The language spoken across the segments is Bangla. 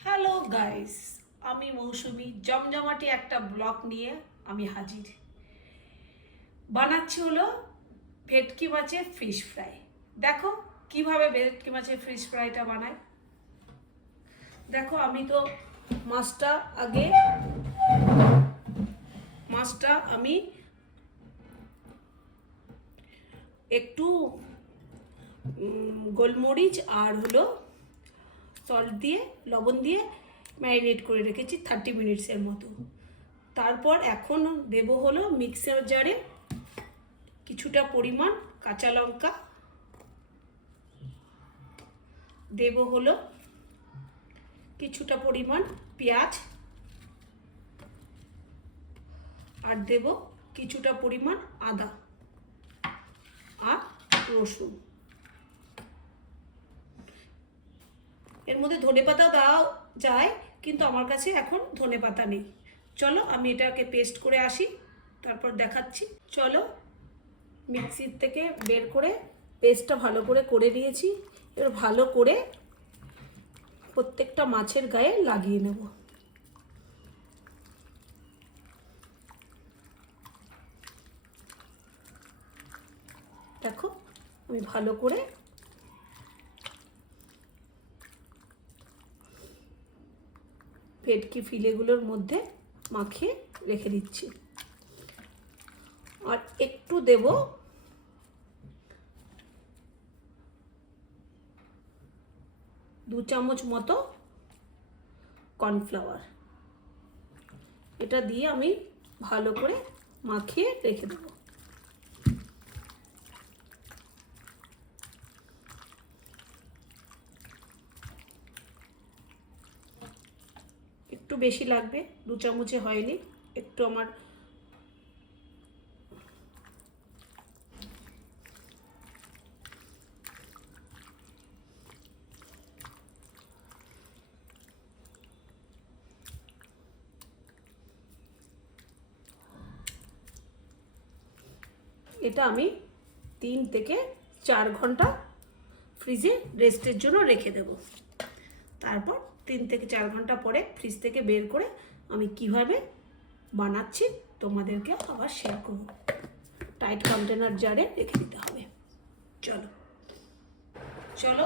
হ্যালো গাইস, আমি মৌসুমি জমজমাটি একটা ব্লগ নিয়ে আমি হাজির। বানাচ্ছি হলো ভেটকি মাছের ফিশ ফ্রাই। দেখো কিভাবে ভেটকি মাছের ফিশ ফ্রাইটা বানায়। দেখো আমি তো মাছটা আগে আমি একটু গোলমরিচ আর হলো সল্ট দিয়ে লবণ দিয়ে ম্যারিনেট করে রেখেছি 30 মিনিটসের মতো। তারপর এখন দেব হলো মিক্সার জারে কিছুটা পরিমাণ কাঁচা লঙ্কা, দেব হলো কিছুটা পরিমাণ পেঁয়াজ, আর দেব কিছুটা পরিমাণ আদা আর রসুন। এর মধ্যে ধনেপাতা দেওয়া যায়, কিন্তু আমার কাছে এখন ধনেপাতা নেই। চলো আমি এটাকে পেস্ট করে আসি, তারপর দেখাচ্ছি। চলো মিক্সির থেকে বের করে পেস্টটা ভালো করে করে নিয়েছি। এবার ভালো করে প্রত্যেকটা মাছের গায়ে লাগিয়ে নেব। দেখো আমি ভালো করে ভেটকি ফিলেগুলোর মধ্যে মাখিয়ে রেখে দিচ্ছি। আর একটু দেব দু চামচ মতো কর্নফ্লাওয়ার। এটা দিয়ে আমি ভালো করে মাখিয়ে রেখে দেব। একটু বেশি লাগবে, দু চামচে হয়নি, একটু আমার এটা আমি 3 থেকে 4 ঘন্টা ফ্রিজে রেস্টের জন্য রেখে দেব। তারপর 3 থেকে 4 ঘন্টা পরে ফ্রিজ থেকে বের করে আমি কিভাবে বানাচ্ছি তোমাদেরকে আবার শেয়ার করব। টাইট কন্টেনার জারে রেখে দিতে হবে। চলো চলো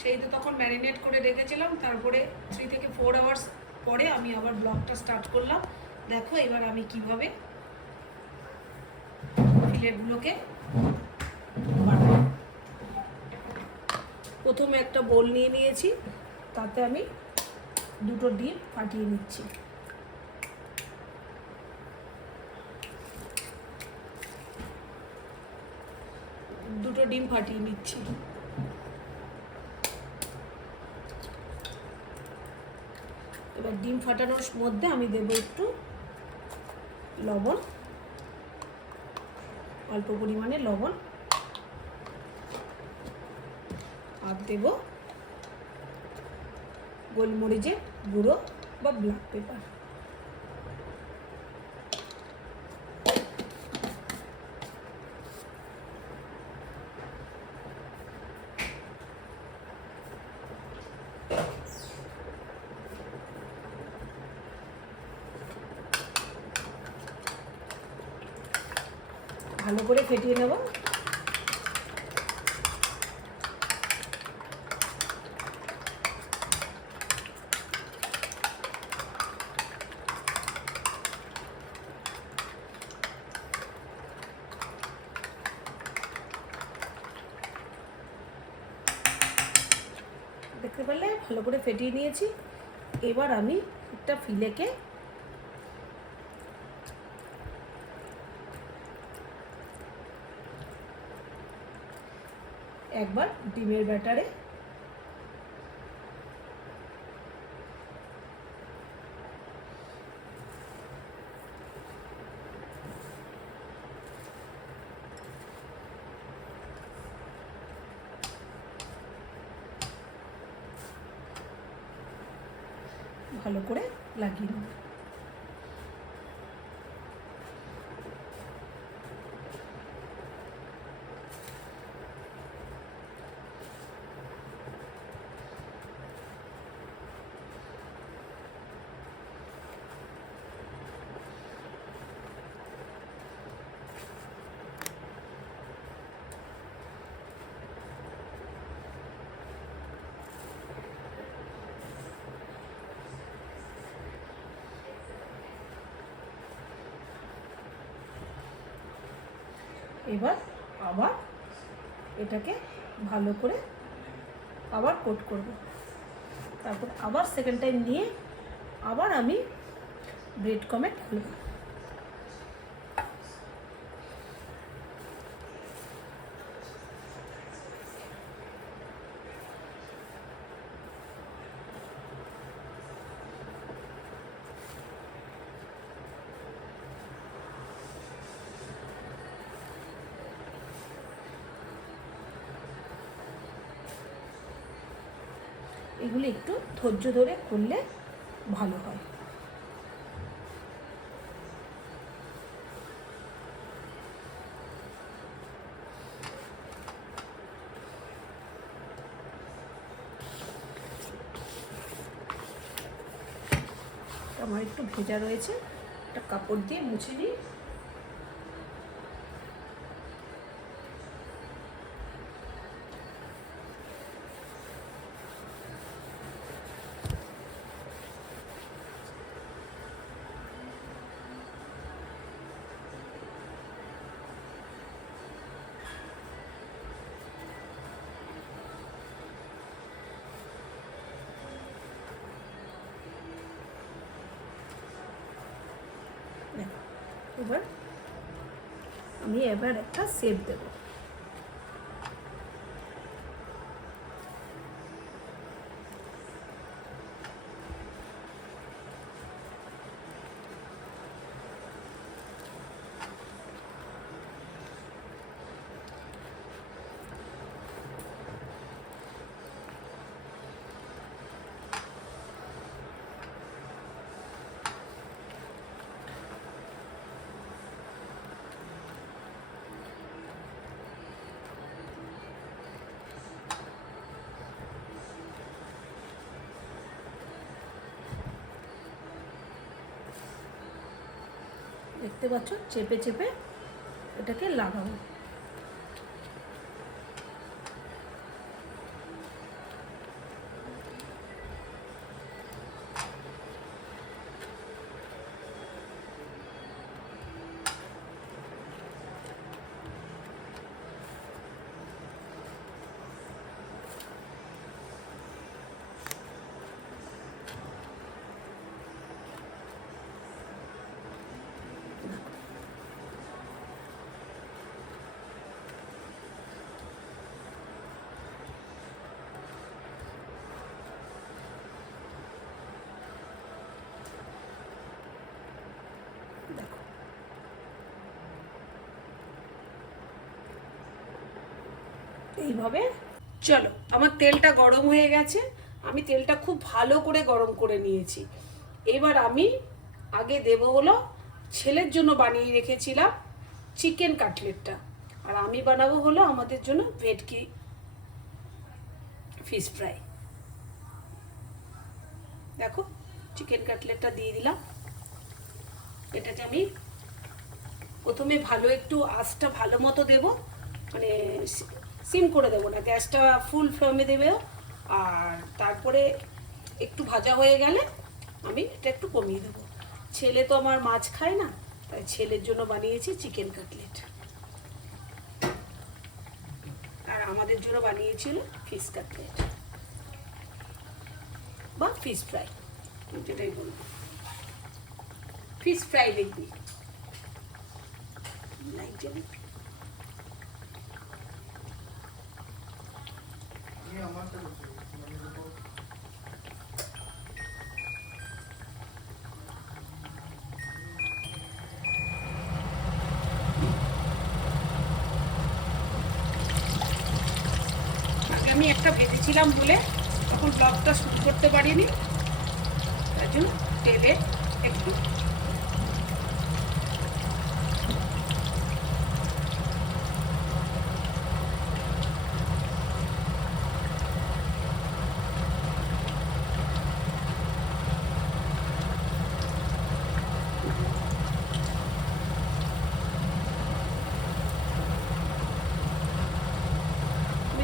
সেই তো তখন ম্যারিনেট করে রেখেছিলাম, তারপরে 3 থেকে 4 আওয়ার্স পরে আমি আবার ব্লগটা স্টার্ট করলাম। দেখো এবার আমি কিভাবে ফিলেটগুলোকে বানাবো। প্রথমে একটা বোল নিয়ে নিয়েছি, তাতে আমি দুটো ডিম ফাটিয়ে নিচ্ছি। দুটো ডিম ফাটিয়ে নিচ্ছি। এবার ডিম ফাটানোর মধ্যে আমি দেবো একটু লবণ, অল্প পরিমাণে লবণ, আর দেব গোলমরিচের গুঁড়ো বা ব্ল্যাক পেপার। ভালো করে ফেটিয়ে নেব। দেখতে পারলে ভালো করে ফেটিয়ে নিয়েছি। এবার আমি একটা ফিলেকে একবার ডিমের ব্যাটারে ভালো করে লাগিয়ে নেব। এবার আবার এটাকে ভালো করে আবার কোট করব, তারপর আবার সেকেন্ড টাইম নিয়ে আবার আমি ব্রেড ক্রাম্বে ঢালব। এগুলি একটু ধৈর্য ধরে করলে ভালো হয়। আমার একটু ভেজা রয়েছে, একটা কাপড় দিয়ে মুছে নিই। এবার আমি একটা শেপ দেব। দেখতে পাচ্ছ, চেপে চেপে এটাকে লাগাবো। এইভাবে। চলো, আমার তেলটা গরম হয়ে গেছে, আমি তেলটা খুব ভালো করে গরম করে নিয়েছি। এবার আমি আগে দেব হলো ছেলের জন্য বানিয়ে রেখেছিলাম চিকেন কাটলেটটা, আর আমি বানাবো হলো আমাদের জন্য ভেটকি ফিশ ফ্রাই। দেখো, চিকেন কাটলেটটা দিয়ে দিলাম। এটাকে আমি প্রথমে ভালো একটু আঁচটা ভালো মতো দেবো, মানে সিম করে দেবো না, গ্যাসটা ফুল ফ্লেমে দেবে। আর তারপরে একটু ভাজা হয়ে গেলে আমি এটা একটু কমিয়ে দেবো। ছেলে তো আমার মাছ খায় না, তাই ছেলের জন্য বানিয়েছি চিকেন কাটলেট, আর আমাদের জন্য বানিয়েছিল ফিশ কাটলেট বা ফিশ ফ্রাই, যেটাই বলবো। ফিশ ফ্রাই দেখবি লাইক যাবে। আমি একটা ভেজেছিলাম বলে তখন ব্লগটা শুরু করতে পারিনি, তার জন্য তেলে একটু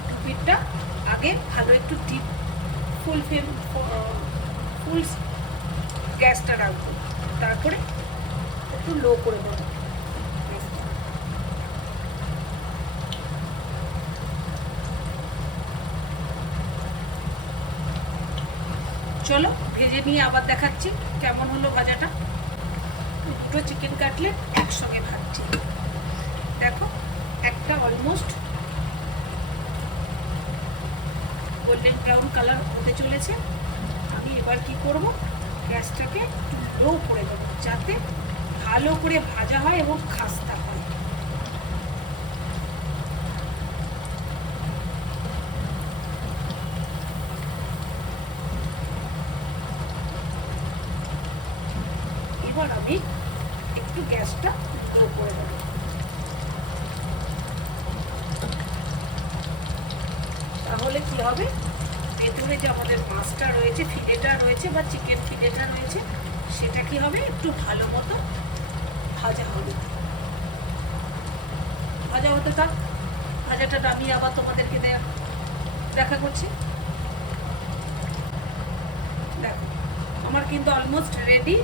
টুপিটা আগে ভালো একটু ডিপ ফুল গ্যাসটা রাখবো, তারপরে একটু লো করে দেবো। চলো ভেজে নিয়ে আবার দেখাচ্ছি কেমন হলো ভাজাটা। দুটো চিকেন কাটলেট একসঙ্গে ভাজছি, দেখো একটা অলমোস্ট গোল্ডেন ব্রাউন কালার হতে চলেছে। আমি এবার কি করব, গ্যাসটাকে একটু লো করে দেবো যাতে ভালো করে ভাজা হয় এবং খাস্তা হয়। এবার আমি একটু গ্যাসটা লো করে দেবো। তাহলে কি হবে, ভেতরে যে আমাদের মাছটা রয়েছে, ফিলেটা রয়েছে বা চিকেন ফিলেটা রয়েছে, সেটা কি হবে একটু ভালো মতো ভাজা হবে। ভাজা হতে থাক, ভাজাটা আমি আবার তোমাদেরকে দেখা করছি। দেখো আমার কিন্তু অলমোস্ট রেডি,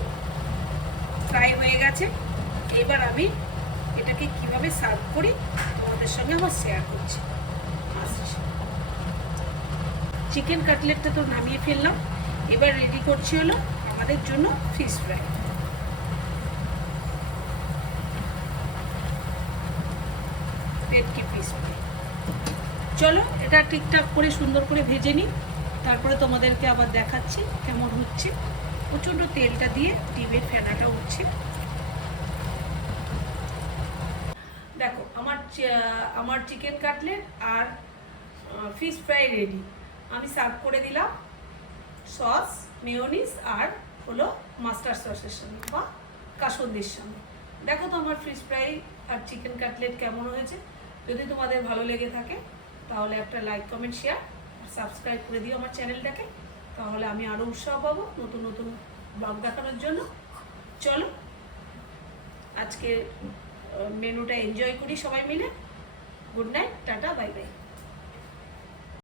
ফ্রাই হয়ে গেছে। এবার আমি এটাকে কিভাবে সার্ভ করি তোমাদের সঙ্গে আমার শেয়ার করছি। চিকেন কাটলেটটা তো নামিয়ে ফেললাম, এবার রেডি করছি হলো আমাদের জন্য ফিশ ফ্রাই। ভেটকি ফিশ ফ্রাই, চলো এটা ঠিকঠাক করে সুন্দর করে ভেজে নিই, তারপরে তোমাদেরকে আবার দেখাচ্ছি কেমন হচ্ছে। প্রচণ্ড তেলটা দিয়ে ডিমের ফেনাটা উঠছে। দেখো আমার চিকেন কাটলেট আর ফিশ ফ্রাই রেডি। আমি সার্ভ করে দিলাম সস, মেয়োনিজ আর হলো মাস্টার সসের সঙ্গে বা কাসুন্দির সঙ্গে। দেখো তো আমার ফিশ ফ্রাই আর চিকেন কাটলেট কেমন হয়েছে। যদি তোমাদের ভালো লেগে থাকে তাহলে একটা লাইক, কমেন্ট, শেয়ার আর সাবস্ক্রাইব করে দিও আমার চ্যানেলটাকে, তাহলে আমি আরও উৎসাহ পাবো নতুন নতুন ব্লগ দেখানোর জন্য। চলো আজকে মেনুটা এনজয় করি সবাই মিলে। Good night, tata, bye bye.